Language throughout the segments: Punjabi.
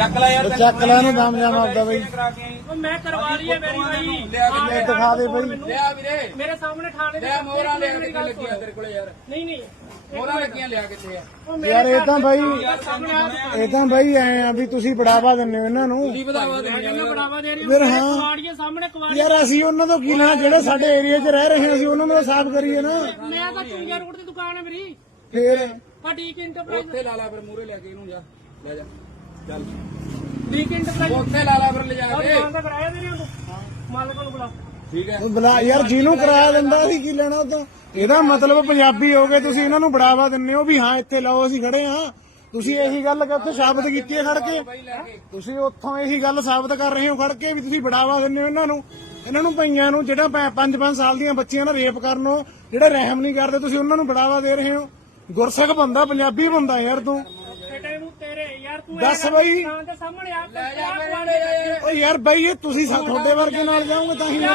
ਚੱਕ ਲੈ ਯਾਰ ਚੱਕ ਲੈ ਇਹਨੂੰ ਦਮ ਜਾਮ ਆਪਦਾ ਬਈ। ਉਹ ਮੈਂ ਕਰਵਾ ਲਈ ਹੈ ਮੇਰੀ ਬਾਈ ਲਿਆ ਹਾਂ, ਕੇ ਦਿਖਾ ਦੇ ਬਈ। ਲਿਆ ਵੀਰੇ। ਮੇਰੇ ਸਾਹਮਣੇ ਥਾਣੇ ਦੇ ਲਿਆ ਮੋਹਰਾਂ ਲਿਆ ਗੱਲ ਲੱਗੀਆਂ। ਤੇਰੇ ਕੋਲੇ ਯਾਰ। ਨਹੀਂ ਨਹੀਂ। ਮੋਹਰਾਂ ਲੱਗੀਆਂ ਲਿਆ ਕਿੱਥੇ ਆ? ਯਾਰ ਇਹ ਤਾਂ ਬਾਈ ਇਹ ਤਾਂ ਬਾਈ ਐ ਆ ਵੀ ਤੁਸੀਂ ਬੜਾਵਾ ਦਿੰਦੇ ਹੋ ਇਹਨਾਂ ਨੂੰ। ਕੀ ਵਧਾਵਾ ਦੇ ਮੈਂ ਬੜਾਵਾ ਦੇ ਰਹੀ ਫਿਰ ਹਾਂ ਹਾਂ। ਕੁਆੜੀਆਂ ਸਾਹਮਣੇ ਕੁਆੜੀ ਯਾਰ ਅਸੀਂ ਉਹਨਾਂ ਤੋਂ ਕੀ ਲੈਣਾ ਜਿਹੜੇ ਸਾਡੇ ਏਰੀਆ 'ਚ ਰਹਿ ਰਹੇ ਹਾਂ ਅਸੀਂ ਉਹਨਾਂ ਨੂੰ ਸਾਫ਼ ਕਰੀਏ ਨਾ। ਮੈਂ ਤਾਂ ਚੁੰਗਿਆ ਰੋਡ ਦੀ ਦੁਕਾਨ ਹੈ ਮੇਰੀ। ਫੇਰ ਆ ਡੀਕ ਇੰਟਰਪ੍ਰਾਈਜ਼ ਉੱਥੇ ਲਾ ਲਾ ਫਿਰ ਮੂਰੇ ਲੈ ਕੇ ਇਹਨੂੰ ਜਾ। ਲੈ ਜਾ। ਚੱਲ। ਡੀਕ ਇੰਟਰਪ੍ਰਾਈਜ਼ ਉੱਥੇ ਲਾ ਲਾ ਫਿਰ ਲੈ ਜਾ ਉਹ ਕੇ। ਦੁਕਾਨ ਦਾ ਕਰਾਇਆ ਦੇ ਰਹੀ ਉਹਨੂੰ। ਮਾਲਕ ਨੂੰ ਬੁਲਾ। ਠੀਕ ਹੈ। ਬਲਾ ਯਾਰ ਜਿਹਨੂੰ ਕਿਰਾਇਆ ਦਿੰਦਾ ਅਸੀਂ ਕੀ ਲੈਣਾ ਉਹ ਤੋਂ ਇਹਦਾ ਮਤਲਬ ਪੰਜਾਬੀ ਹੋ ਗਏ ਤੁਸੀਂ ਇਹਨਾਂ ਨੂੰ ਬੜਾਵਾ ਦਿੰਦੇ ਹੋ ਵੀ ਹਾਂ ਇੱਥੇ ਲਾਓ ਅਸੀਂ ਖੜੇ ਹਾਂ। ਤੁਸੀਂ ਇਹੀ ਗੱਲ ਕਿ ਉੱਥੇ ਸਾਬਤ ਕੀਤੀ ਹੈ ਖੜ ਕੇ। ਤੁਸੀਂ ਉੱਥੋਂ ਇਹੀ ਗੱਲ ਸਾਬਤ ਕਰ ਰਹੇ ਹੋ ਖੜ ਕੇ ਵੀ ਤੁਸੀਂ ਬੜਾਵਾ ਦਿੰਦੇ ਹੋ ਇਹਨਾਂ ਨੂੰ। ਇਹਨਾਂ ਨੂੰ ਪਈਆਂ ਨੂੰ ਜਿਹੜਾ 5-5 ਸਾਲ ਦੀਆਂ ਬੱਚੀਆਂ ਨਾਲ ਰੇਪ ਕਰਨੋ ਜਿਹੜੇ ਰਹਿਮ ਨਹੀਂ ਕਰਦੇ ਤੁਸੀਂ ਉਹਨਾਂ ਨੂੰ ਬੜਾਵਾ ਦੇ ਰਹੇ ਹੋ। ਗੁਰਸਿੱਖ ਬੰਦਾ ਪੰਜਾਬੀ ਬੰਦਾ ਯਾਰ ਤੂੰ। ਦੱਸ ਇਹ ਬਈ। ਦੇ ਸਾਹਮਣੇ ਆ ਲੈ ਜਾ ਕੇ। ਫਿਰ ਓ ਯਾਰ ਬਾਈ ਇਹ ਤੁਸੀਂ ਸਾ- ਤੁਹਾਡੇ ਵਰਗੇ ਨਾਲ ਜਾਓਗੇ ਤਾਂ ਹੀ ਨਾ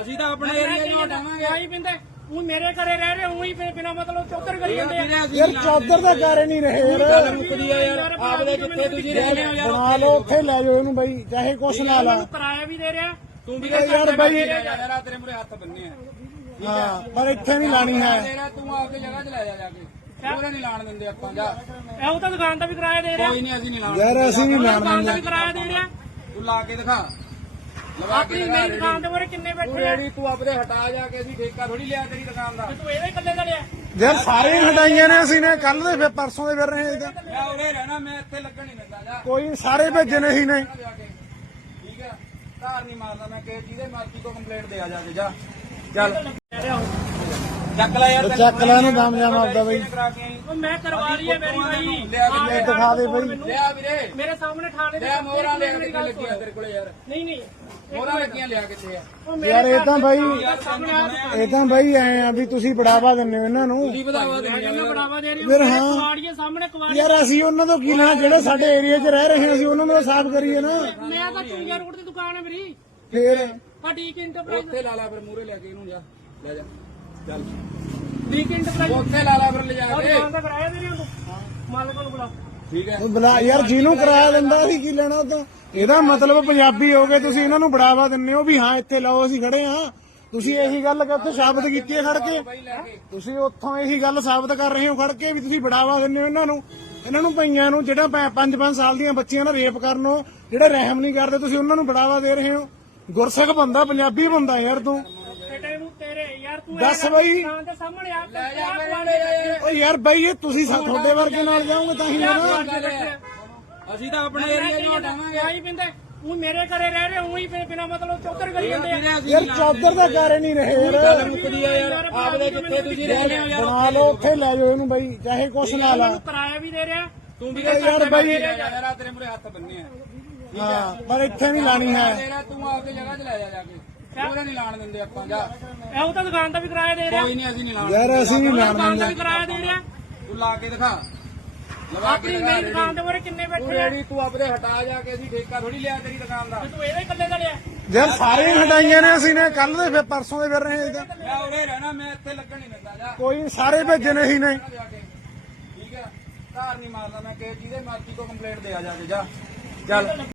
ਅਸੀਂ ਤਾਂ ਆਪਣੇ ਏਰੀਆ ਨੂੰ ਹਟਾਵਾਂਗੇ ਆਈ ਪਿੰਦੇ ਉਹ ਮੇਰੇ ਘਰੇ ਰਹਿ ਰਹੇ ਉਹੀ ਬਿਨਾ ਮਤਲਬ ਚੌਧਰ ਕਰੀ ਜਾਂਦੇ ਆ। ਯਾਰ ਚੌਧਰ ਦਾ ਕਾਰੇ ਨਹੀਂ ਰਹੇ ਯਾਰ। ਮੁੱਕਦੀ ਆ ਯਾਰ। ਆਪਦੇ ਕਿੱਥੇ ਤੁਸੀਂ ਰਹਿੰਦੇ ਹੋ? ਯਾਰ ਬਣਾ ਲਓ ਉੱਥੇ ਲੈ ਜਾਓ ਇਹਨੂੰ ਬਾਈ ਚਾਹੇ ਕੁਛ ਨਾ ਲਾ। ਮੈਨੂੰ ਕਿਰਾਇਆ ਵੀ ਦੇ ਰਿਹਾ। ਤੂੰ ਵੀ ਯਾਰ ਬਾਈ। ਯਾਰ ਆ ਤੇਰੇ ਮੂਰੇ ਹੱਥ ਬੰਨੇ ਆ। ਹਾਂ ਪਰ ਇੱਥੇ ਨਹੀਂ ਲਾਣੀ ਹੈ। ਤੇਰਾ ਤੂੰ ਆਪਦੀ ਜਗ੍ਹਾ 'ਚ ਲੈ ਜਾ ਜਾ ਕੇ। ਉਹਨੇ ਨਹੀਂ ਲਾਣ ਦਿੰਦੇ ਆਪਾਂ ਜਾ। ਇਹ ਉਹ ਤਾਂ ਦੁਕਾਨ ਦਾ ਵੀ ਕਿਰਾਇਆ ਦੇ ਰਿਹਾ। ਕੋਈ ਨਹੀਂ ਅਸੀਂ ਨਹੀਂ ਲਾਣ ਯਾਰ ਅਸੀਂ ਨਹੀਂ ਦੁਕਾਨ ਲਾਣਾ ਦਾ ਵੀ ਕਿਰਾਇਆ ਦੇ ਰਿਹਾ। ਤੂੰ ਲਾ ਕੇ ਦਿਖਾ। ਲਵਾ ਕੇ ਆਪਣੀ ਦਿਖਾ ਮੇਰੀ ਦੁਕਾਨ ਦੇ ਮੂਹਰੇ ਕਿੰਨੇ ਤੂੰ ਬੈਠੇ ਆ। ਰੇੜੀ ਤੂੰ ਆਪਦੇ ਹਟਾ ਜਾ ਕੇ ਅਸੀਂ ਠੇਕਾ ਥੋੜੀ ਲਿਆ ਤੇਰੀ ਦੁਕਾਨ ਦਾ। ਤੂੰ ਇਹਦੇ ਇਕੱਲੇ ਦਾ ਲਿਆ। ਯਾਰ ਸਾਰੇ ਹਟਾਈਆਂ ਨੇ ਅਸੀਂ ਨੇ। ਕੱਲ ਦੇ ਫਿਰ ਪਰਸੋਂ ਦੇ ਫਿਰ ਰਹੇ ਹਾਂ ਇੱਥੇ। ਮੈਂ ਉਰੇ ਰਹਿਣਾ ਮੈਂ ਇੱਥੇ ਲੱਗਣ ਨਹੀਂ ਦਿੰਦਾ ਜਾ। ਕੋਈ ਸਾਰੇ ਭੇਜੇ ਨੇ ਅਸੀਂ ਨੇ। ਜਾ ਕੇ। ਠੀਕ ਹੈ ਧਾਰ ਨਹੀਂ ਮਾਰਦਾ ਮੈਂ ਕਿ ਜਿਹਦੇ ਮਰਜ਼ੀ ਤੋਂ ਕੰਪਲੇਂਟ ਦੇ ਆ ਜਾ ਕੇ ਜਾ। ਚੱਲ। ਚੱਕ ਲੈ ਯਾਰ ਚੱਕ ਲੈ ਇਹਨੂੰ ਦਮ ਜਾਮ ਆਪਦਾ ਬਈ। ਉਹ ਮੈਂ ਕਰਵਾ ਲਈ ਹੈ ਮੇਰੀ ਬਾਈ। ਲਿਆ ਦਿਖਾ ਦੇ ਬਈ। ਲਿਆ ਵੀਰੇ। ਮੇਰੇ ਸਾਹਮਣੇ ਥਾਣੇ ਦੇ ਲਿਆ ਮੋਹਰਾਂ ਲਿਆ ਮੇਰੀ ਕਿੱਥੇ ਲੱਗੀਆਂ ਤੇਰੇ ਕੋਲੇ ਯਾਰ? ਨਹੀਂ ਨਹੀਂ। ਮੋਹਰਾਂ ਲੱਗੀਆਂ ਲਿਆ ਕਿੱਥੇ ਆ? ਯਾਰ ਇਹ ਤਾਂ ਬਾਈ ਆ ਇਹ ਤਾਂ ਬਾਈ ਐ ਆ ਵੀ ਤੁਸੀਂ ਬੜਾਵਾ ਦਿੰਦੇ ਹੋ ਇਹਨਾਂ ਨੂੰ। ਮੈਂ ਬੜਾਵਾ ਦੇ ਰਹੀ। ਹਾਂ। ਸਾਹਮਣੇ ਯਾਰ ਅਸੀਂ ਉਹਨਾਂ ਤੋਂ ਕੀ ਲੈਣਾ? ਜਿਹੜੇ ਸਾਡੇ ਏਰੀਆ 'ਚ ਰਹਿ ਰਹੇ ਅਸੀਂ ਉਹਨਾਂ ਨੂੰ ਸਾਫ਼ ਕਰੀਏ ਨਾ। ਮੈਂ ਤਾਂ ਚੁੰਗਿਆ ਰੋਡ ਦੀ ਦੁਕਾਨ ਹੈ ਮੇਰੀ। ਫੇਰ? ਆ ਇੰਟਰਪ੍ਰਾਈਜ਼ ਉੱਥੇ ਲਾ ਲਾ ਫਿਰ ਮੂਰੇ ਲੈ ਕੇ ਇਹਨੂੰ ਜਾ। ਲੈ ਜਾ। ਚੱਲ। ਡੀਕ ਇੰਟਰਪ੍ਰਾਈਜ਼ ਉੱਥੇ ਲਾ ਲਾ ਫਿਰ ਲੈ ਜਾ ਉਹ ਕੇ। ਦੁਕਾਨ ਦਾ ਕਿਰਾਇਆ ਦੇ ਰਹੀ ਉਹਨੂੰ। ਮਾਲਕ ਨੂੰ ਬੁਲਾ। ਠੀਕ ਹੈ। ਬਲਾ ਯਾਰ ਜਿਹਨੂੰ ਕਿਰਾਇਆ ਕੀ ਲੈਣਾ ਤੋਂ? ਇਹਦਾ ਮਤਲਬ ਪੰਜਾਬੀ ਹੋ ਗਏ ਤੁਸੀਂ ਇਹਨਾਂ ਨੂੰ ਬੜਾਵਾ ਦਿੰਦੇ ਹੋ ਵੀ ਹਾਂ ਇੱਥੇ ਲਾਓ ਅਸੀਂ ਖੜੇ ਹਾਂ। ਤੁਸੀਂ ਇਹੀ ਗੱਲ ਕਿ ਉੱਥੇ ਸਾਬਤ ਕੀਤੀ ਹੈ ਖੜ ਕੇ। ਤੁਸੀਂ ਉੱਥੋਂ ਇਹੀ ਗੱਲ ਸਾਬਤ ਕਰ ਰਹੇ ਹੋ ਖੜ ਕੇ ਵੀ ਤੁਸੀਂ ਬੜਾਵਾ ਦਿੰਦੇ ਹੋ ਇਹਨਾਂ ਨੂੰ। ਇਹਨਾਂ ਨੂੰ ਪਈਆਂ ਨੂੰ ਜਿਹੜਾ 5-5 ਸਾਲ ਦੀਆਂ ਬੱਚੀਆਂ ਨਾਲ ਰੇਪ ਕਰਨੋ ਜਿਹੜੇ ਰਹਿਮ ਨਹੀਂ ਕਰਦੇ ਤੁਸੀਂ ਉਹਨਾਂ ਨੂੰ ਬੜਾਵਾ ਦੇ ਰਹੇ ਹੋ। ਗੁਰਸਿੱਖ ਬੰਦਾ ਪੰਜਾਬੀ ਬੰਦਾ ਯਾਰ ਤੂੰ। ਦੱਸ ਬਈ। ਸਾਹਮਣੇ ਆ ਲੈ ਜਾ ਫਿਰ ਓ ਯਾਰ ਬਾਈ ਇਹ ਤੁਸੀਂ ਸਾ- ਤੁਹਾਡੇ ਵਰਗੇ ਨਾਲ ਜਾਓਗੇ ਤਾਂ ਹੀ ਨਾ ਅਸੀਂ ਤਾਂ ਆਪਣੇ ਏਰੀਆ ਨੂੰ ਹਟਾਵਾਂਗੇ ਆਈ ਪਿੰਦੇ ਉਹ ਮੇਰੇ ਘਰੇ ਰਹਿ ਰਹੇ ਉਹੀ ਬਿਨਾ ਮਤਲਬ ਚੌਧਰ ਕਰੀ ਜਾਂਦੇ ਆ। ਵੀਰੇ ਅਸੀਂ ਯਾਰ ਚੌਧਰ ਦਾ ਕਾਰੇ ਨਹੀਂ ਰਹੇ ਯਾਰ। ਮੁੱਕਦੀ ਆ ਯਾਰ। ਆਪਦੇ ਕਿੱਥੇ ਤੁਸੀਂ ਰਹਿੰਦੇ ਹੋ? ਯਾਰ ਬਣਾ ਲਓ ਉੱਥੇ ਲੈ ਜਾਓ ਇਹਨੂੰ ਬਾਈ ਚਾਹੇ ਕੁਛ ਨਾ ਲਾ ਮੈਨੂੰ ਕਿਰਾਇਆ ਵੀ ਦੇ ਰਿਹਾ। ਤੂੰ ਵੀ ਯਾਰ ਬਾਈ ਤੇਰੇ ਮੂਰੇ ਹੱਥ ਬੰਨੇ ਆ। ਹਾਂ ਪਰ ਇੱਥੇ ਨਹੀਂ ਲਾਣੀ ਹੈ। ਤੇਰਾ ਤੂੰ ਆਪਦੀ ਜਗ੍ਹਾ 'ਚ ਲੈ ਜਾ ਜਾ ਕੇ। ਉਹਨੇ ਨਹੀਂ ਲਾਣ ਦਿੰਦੇ ਆਪਾਂ ਜਾ। ਇਹ ਉਹ ਤਾਂ ਦੁਕਾਨ ਦਾ ਵੀ ਕਿਰਾਇਆ ਦੇ ਰਿਹਾ। ਕੋਈ ਨਹੀਂ ਅਸੀਂ ਨਹੀਂ ਲਾਣ ਯਾਰ ਅਸੀਂ ਨਹੀਂ ਦੁਕਾਨ ਲਾਣਾ ਦਾ ਵੀ ਕਿਰਾਇਆ ਦੇ ਰਿਹਾ। ਤੂੰ ਲਾ ਕੇ ਦਿਖਾ। ਲਵਾ ਕੇ ਆਪਣੀ ਦਿਖਾ ਮੇਰੀ ਦੁਕਾਨ ਦੇ ਮੂਹਰੇ ਕਿੰਨੇ ਤੂੰ ਬੈਠੇ ਆ। ਰੇੜੀ ਤੂੰ ਆਪਦੇ ਹਟਾ ਜਾ ਕੇ ਅਸੀਂ ਠੇਕਾ ਥੋੜੀ ਲਿਆ ਤੇਰੀ ਦੁਕਾਨ ਦਾ। ਤੂੰ ਇਹਦੇ ਇਕੱਲੇ ਦਾ ਲਿਆ। ਯਾਰ ਸਾਰੇ ਹਟਾਈਆਂ ਨੇ ਅਸੀਂ ਨੇ ਕੱਲ ਦੇ ਫਿਰ ਪਰਸੋਂ ਦੇ ਫਿਰ ਰਹੇ ਹਾਂ ਇੱਥੇ। ਮੈਂ ਉਰੇ ਰਹਿਣਾ ਮੈਂ ਇੱਥੇ ਲੱਗਣ ਨਹੀਂ ਦਿੰਦਾ ਜਾ। ਕੋਈ ਸਾਰੇ ਭੇਜੇ ਨੇ ਅਸੀਂ ਨੇ। ਜਾ ਕੇ। ਠੀਕ ਹੈ ਧਾਰ ਨਹੀਂ ਮਾਰਦਾ ਮੈਂ ਕਿ ਜਿਹਦੇ ਮਰਜ਼ੀ ਤੋਂ ਕੰਪਲੇਂਟ ਦੇ ਆ ਜਾ ਕੇ ਜਾ। ਚੱਲ।